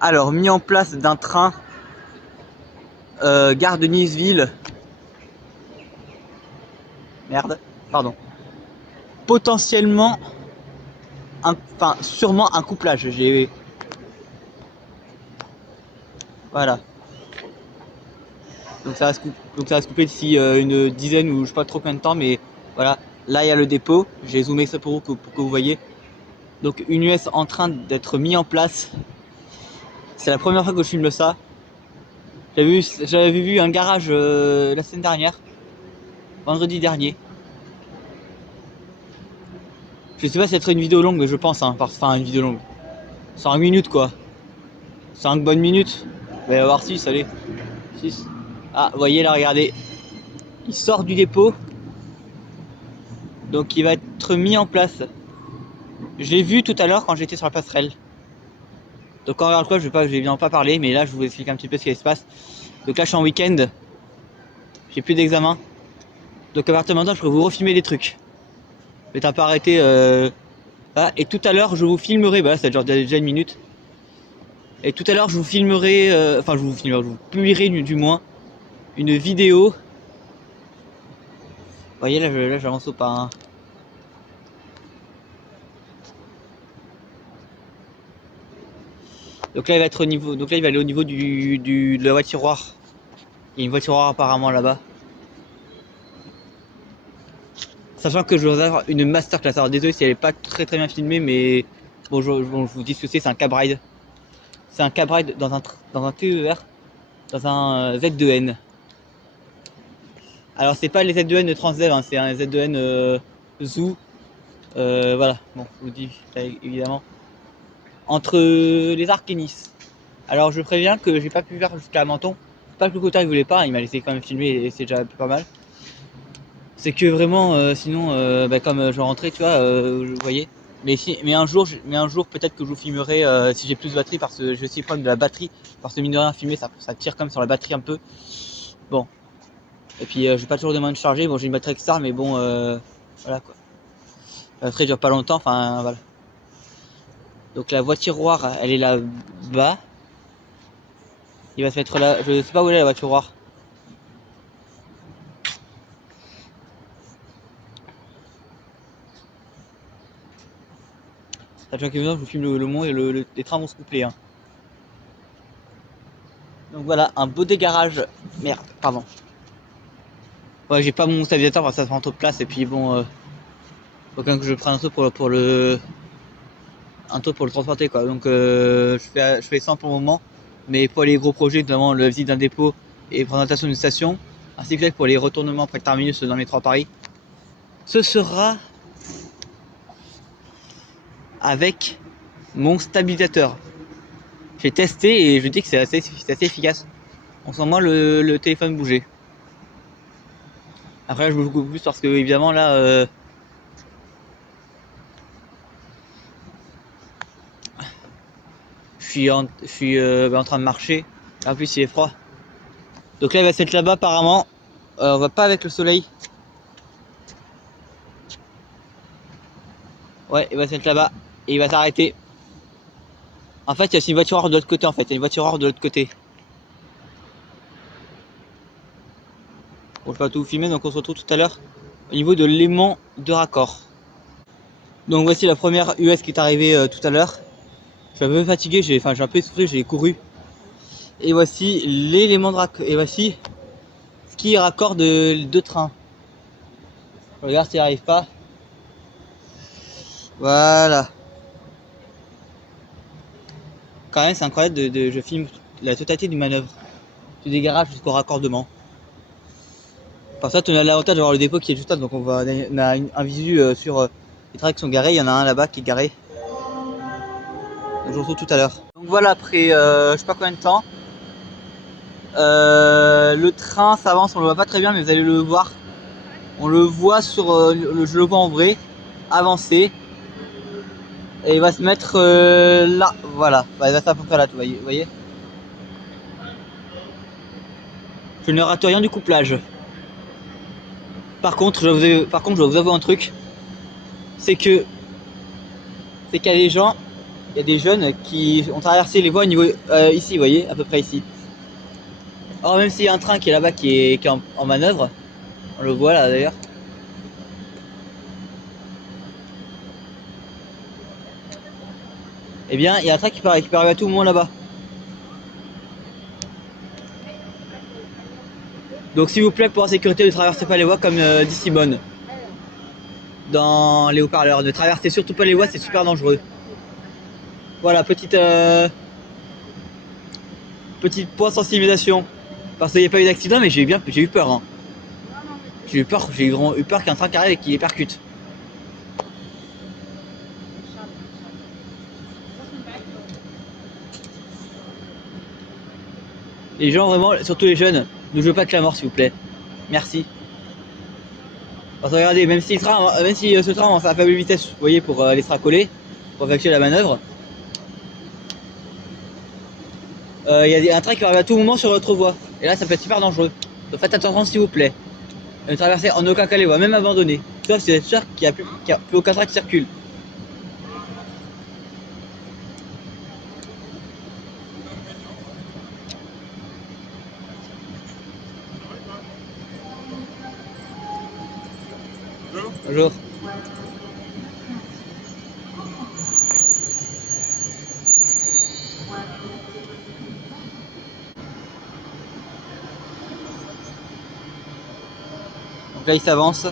Alors, mis en place d'un train gare de Niceville. Merde, pardon. Potentiellement, enfin sûrement un couplage. Voilà. Donc ça va se couper d'ici une dizaine ou je sais pas trop combien de temps, mais voilà. Là il y a le dépôt. J'ai zoomé ça pour que vous voyez. Donc une US en train d'être mis en place. C'est la première fois que je filme ça. J'avais vu un garage la semaine dernière, vendredi dernier. Je sais pas si ça serait une vidéo longue, mais je pense, hein, enfin une vidéo longue. 5 minutes quoi. 5 bonnes minutes. Il va y avoir 6, allez. 6. Ah, vous voyez là, regardez. Il sort du dépôt. Donc il va être mis en place. Je l'ai vu tout à l'heure quand j'étais sur la passerelle. Donc en quoi je vais évidemment pas parler, mais là je vous explique un petit peu ce qui se passe. Donc là je suis en week-end. J'ai plus d'examen. Donc à partir de maintenant je pourrais vous refilmer des trucs. Je vais t'en pas arrêter. Voilà. Et tout à l'heure je vous filmerai. Bah là ça dure déjà une minute. Et tout à l'heure je vous filmerai. Enfin je vous publierai du moins une vidéo. Vous voyez là j'avance au pas. Hein. Donc là il va être au niveau. Donc là il va aller au niveau de la voie tiroir. Il y a une voie tiroir apparemment là-bas. Sachant que je vais avoir une masterclass. Alors désolé si elle est pas très bien filmée, mais bon, je vous dis ce que c'est un cab ride. C'est un cab ride dans un TER, dans un Z2N. Alors c'est pas les Z2N de Transdev, hein, c'est un Z2N Zoo. Voilà, bon, je vous dis évidemment. Entre les Arcs et Nice. Alors je préviens que j'ai pas pu faire jusqu'à Menton. Pas que le quota il voulait pas, il m'a laissé quand même filmer et c'est déjà pas mal. C'est que vraiment, sinon, comme je rentrais, tu vois, vous voyez. Mais un jour peut-être que je vous filmerai si j'ai plus de batterie, parce que j'ai aussi le problème de la batterie. Parce que mine de rien, filmer, ça tire quand même sur la batterie un peu. Bon. Et puis, j'ai pas toujours des moyens de charger. Bon, j'ai une batterie externe, mais bon, voilà quoi. La batterie dure pas longtemps, enfin, voilà. Donc la voiture tiroir, elle est là-bas. Il va se mettre là. Je sais pas où elle est la voiture tiroir. Je vous filme le mont et les trains vont se coupler. Hein. Donc voilà, un beau dégarage. Merde, pardon. Ouais, j'ai pas mon stabilisateur parce que ça prend trop de place et puis bon, faut quand même que je prenne un truc pour le transporter quoi. Donc je fais 100 pour le moment, mais pour les gros projets, notamment la visite d'un dépôt et présentation d'une station, ainsi que pour les retournements après le terminus dans les 3 Paris, ce sera avec mon stabilisateur. J'ai testé et je dis que c'est assez efficace. On sent moins le téléphone bouger. Après là je bouge beaucoup plus parce que évidemment là je suis en train de marcher. En plus il est froid. Donc là il va se mettre là-bas apparemment. On va pas avec le soleil. Ouais, il va se mettre là-bas et il va s'arrêter. En fait, il y a aussi une voiture hors de l'autre côté en fait. Il y a une voiture hors de l'autre côté. Bon, je vais pas tout filmer, donc on se retrouve tout à l'heure au niveau de l'aimant de raccord. Donc voici la première US qui est arrivée tout à l'heure. Je suis un peu fatigué, j'ai un peu essoufflé, j'ai couru. Et voici l'élément de raccord. Et voici ce qui raccorde deux trains. Je regarde s'il arrive pas. Voilà. Quand même, c'est incroyable je filme la totalité du manœuvre. Du dégarage jusqu'au raccordement. Par ça, on a l'avantage d'avoir le dépôt qui est juste là, donc on a un visu sur les trains qui sont garés. Il y en a un là-bas qui est garé. Donc je vous retrouve tout à l'heure. Donc voilà, après je sais pas combien de temps. Le train s'avance, on le voit pas très bien, mais vous allez le voir. On le voit sur, je le vois en vrai, avancer. Et il va se mettre là, voilà. Bah, il va s'approcher là, vous voyez. Je ne rate rien du couplage. Par contre, je vais vous avouer un truc. C'est qu'il y a des gens, y a des jeunes qui ont traversé les voies au niveau ici, vous voyez, à peu près ici. Or même s'il y a un train qui est là-bas qui est en manœuvre, on le voit là d'ailleurs. Eh bien, il y a un train qui peut arriver à tout moment là-bas. Donc s'il vous plaît, pour la sécurité, ne traversez pas les voies comme dit Simone. Dans les haut-parleurs, ne traversez surtout pas les voies, c'est super dangereux. Voilà, petite point de sensibilisation. Parce qu'il n'y a pas eu d'accident, mais j'ai eu peur. Hein. J'ai eu peur qu'il y ait un train qui arrive et qui les percute. Les gens, vraiment, surtout les jeunes, ne jouez pas de la mort, s'il vous plaît. Merci. Parce que regardez, même si ce train avance à faible vitesse, vous voyez, pour les coller, pour effectuer la manœuvre, il y a un train qui va arriver à tout moment sur votre voie. Et là, ça peut être super dangereux. Donc faites attention, s'il vous plaît. Ne traversez en aucun cas les voies, même abandonnées. Sauf si vous êtes sûr qu'il n'y a plus aucun train qui circule. Bonjour. Donc là, il s'avance.